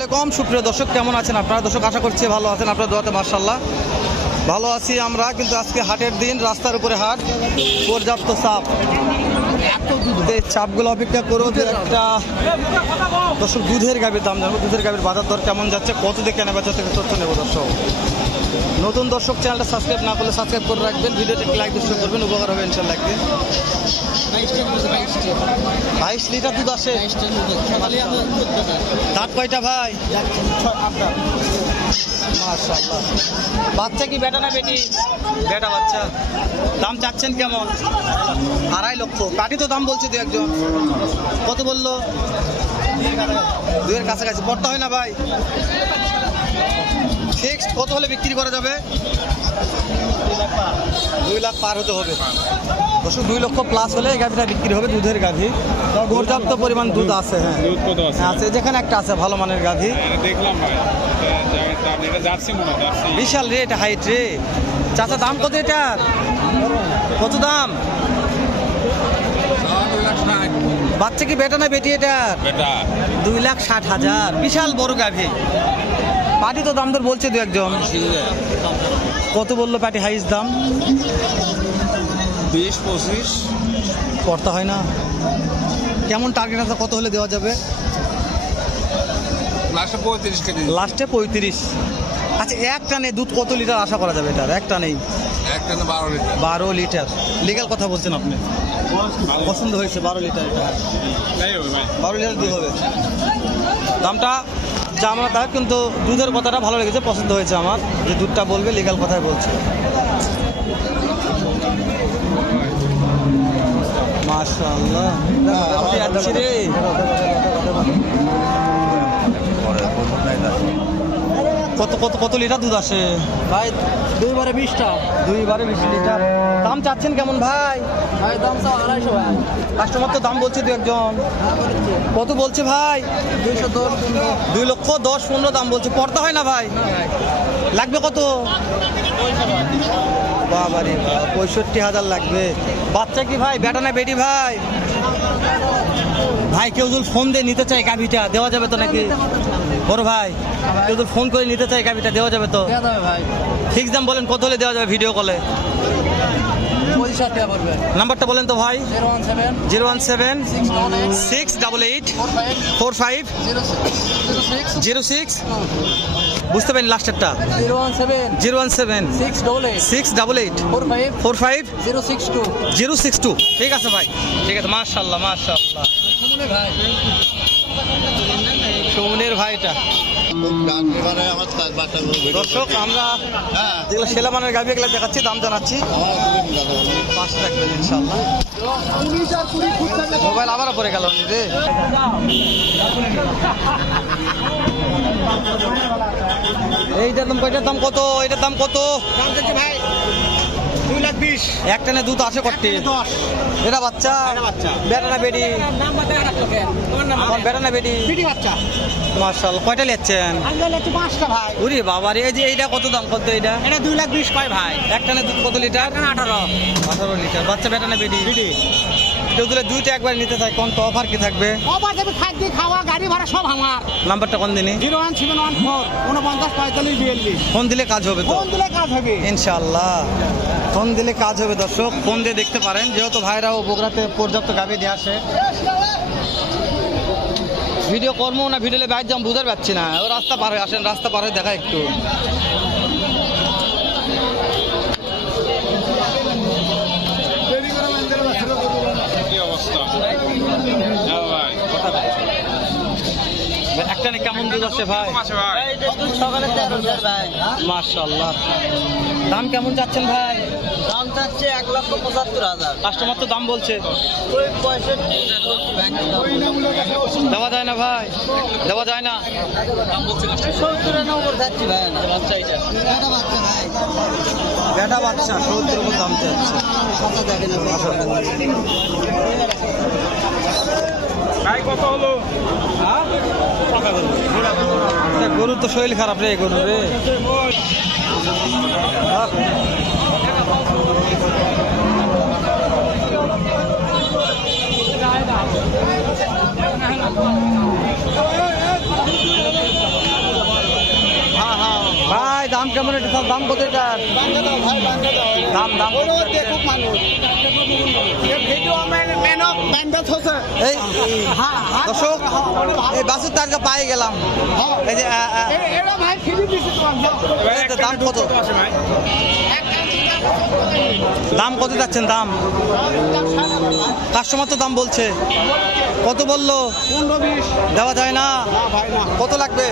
আলাইকুম সুপ্রিয় দর্শক, কেমন আছেন আপনারা? দর্শক আশা করছি ভালো আছেন, আপনার দোয়াতে মাশাআল্লাহ ভালো আছি আমরা। কিন্তু আজকে হাটের দিন, রাস্তার উপরে হাট, পর্যাপ্ত চাপ। এই চাপগুলো অপেক্ষা করো যে একটা দর্শক দুধের গাভীর দাম জানবো, দুধের গাভীর বাজার দর কেমন যাচ্ছে, কত দিয়ে কেনা বেচা থেকে তথ্য নেবো। দর্শক নতুন দর্শক, চ্যানেলটা সাবস্ক্রাইব না করলে সাবস্ক্রাইব করে রাখবেন, ভিডিওটি লাইক দিতে করবেন, উপকার হবে ইনশাআল্লাহ। 22 লিটার দুধ আসে। দাঁত কয়টা ভাই? মাশাআল্লাহ। বাচ্চা কি বেটা না বেটি? বেটা বাচ্চা। দাম চাচ্ছেন কেমন? 2.5 লক্ষ। কাটি তো দাম বলছে দু একজন, কত বললো? 2-এর কাছাকাছি। পড়তে হয় না ভাই? ফিক্সড কত হলে বিক্রি করা যাবে? 2 লাখ পার হতে হবে। 2 লক্ষ প্লাস হলে এই গাভীটা বিক্রি হবে। দুধের গাভী, পর্যাপ্ত পরিমাণ দুধ আছে। হ্যাঁ আছে, যেখানে একটা আছে ভালো মানের গাভী। দেখলাম ভাই, এটা জার্সি মনে হয়, জার্সি। বিশাল রে, এটা হাইট রে। চাচা দাম কত এটার? কত দাম? 2,60,000। বাচ্চা কি বেটা না বেটি এটার? বেটা। 2,60,000। বিশাল বড় গাভী। পাটি তো দাম দর বলছে দু একজন, কত বললো পাটি হাইস দাম? 20-25। করতে হয় না। কেমন টার্গেট আছে, কত হলে দেওয়া যাবে? লাস্টে 35 কেজি। লাস্টে 35। আচ্ছা, এক টানে দুধ কত লিটার আশা করা যাবে এটার? এক টানেই একটা না 12 লিটার। 12 লিটার। লিগ্যাল কথা বলছেন আপনি? পছন্দ হয়েছে 12 লিটার। এটা তাই হবে ভাই, 12 লিটার দুধ হবে। দামটা যা আমরা তার, কিন্তু দুধের কথাটা ভালো লেগেছে, পছন্দ হয়েছে আমার, যে দুধটা বলবে লিগ্যাল কথাই বলছে। মাশাআল্লাহ। যাচ্ছি রে। কত কত কত লিটার দুধ আসে ভাই? 2 বারে 20 লিটার। দাম চাচ্ছেন কেমন ভাই? দাম 250 ভাই। কাস্টমার তো দাম বলছে দু একজন, কত বলছে ভাই? 2 লক্ষ 10-15 দাম বলছে। পড়তে হয় না ভাই? লাগবে কত? বাবারে, 65,000 লাগবে। বাচ্চা কি ভাই বেটা না বেটি ভাই? ভাই কেউ যদি ফোন দিয়ে নিতে চাই গাভিটা, দেওয়া যাবে তো নাকি? বড় ভাই, কেউ যদি ফোন করে নিতে চাই গাভিটা, দেওয়া যাবে তো? ভাই ফিক্স দাম বলেন, কত হলে দেওয়া যাবে ভিডিও কলে? 25 টাকা পড়বে। নাম্বারটা বলেন তো ভাই। 017 017 688 45 45 06। বুঝতে পারেন লাস্টেরটা? 017 688 45 062। ঠিক আছে ভাই, ঠিক আছে। মাশাআল্লাহ মাশাআল্লাহ। সুমনের ভাইটা। দর্শক আমরা যেগুলো সেলামানের গাভি এগুলো দেখাচ্ছি, দাম জানাচ্ছি। পাশে থাকবেন ইনশাআল্লাহ। মোবাইল আবারও পরে গেল রে। এইটার দাম কয়টার দাম কত? এটার দাম কত ভাই? 2,20,000। এক টানে দুধ আছে করতে? এটা বাচ্চা বেটা না বেটি? বেটা না বেটি? মাশাআল্লাহ। কয়টা নিচ্ছেন? 5টা ভাই। ওরে বাবা রে, এই যে এইটা কত দাম কত? এটা 2,20,000 কয় ভাই? এক টানে দুধ কত লিটার? 18 লিটার। বাচ্চা বেটা না বেটি? কেউ দিলে দুইটা একবার নিতে চাই, কোন তো অফার কি থাকবে? অফার দেবে, খাদ্য খাওয়া গাড়ি ভাড়া সব আমার। নাম্বারটা কোন দিনই? 01714 49 45 42। ফোন দিলে কাজ হবে তো ফোন দিলে কাজ হবে ইনশাআল্লাহ। ফোন দিলে কাজ হবে দর্শক, ফোন দিয়ে দেখতে পারেন, যেহেতু ভাইরাও বগুড়াতে পর্যাপ্ত গাভি দিয়ে আসে। ভিডিও কর্ম না ভিডিওলে বাইর যাম বুঝতে পারছি না। ও রাস্তা পার হয়ে আসেন, রাস্তা পার হয়ে দেখা একটু। কি অবস্থা? যাও ভাই, একটা কেমন দুধ আছে ভাই? আছে ভাই। সকালে 13,000 ভাই। মাশাআল্লাহ। দাম কেমন চাচ্ছেন ভাই? দাম চাচ্ছে 1,75,000। কাস্টমার তো দাম বলছে। ওই 65 দেওয়া যায় না ভাই? দেওয়া যায় না? 70 যাচ্ছি ভাই। বাচ্চা এটা বাচ্চা ভাই। বেটা বাচ্চা 70 উপর দাম চাচ্ছে। ভাই কত হলো? গরুর তো শরীর খারাপ রে, গরু রে। কেমন এটা স্যার? দাম কত এটার? দাম দাম এই দর্শক এই বাসুর টাকা পাই গেলাম। এই যে এই তো দাম কত? আছে ভাই দাম কত যাচ্ছেন? দাম কাস্টমার তো দাম বলছে। কত বললো? দেওয়া যায় না? কত লাগবে?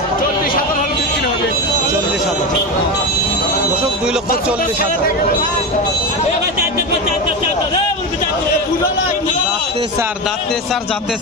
40,000। দর্শক 2,40,000। দাঁতে স্যার যাতে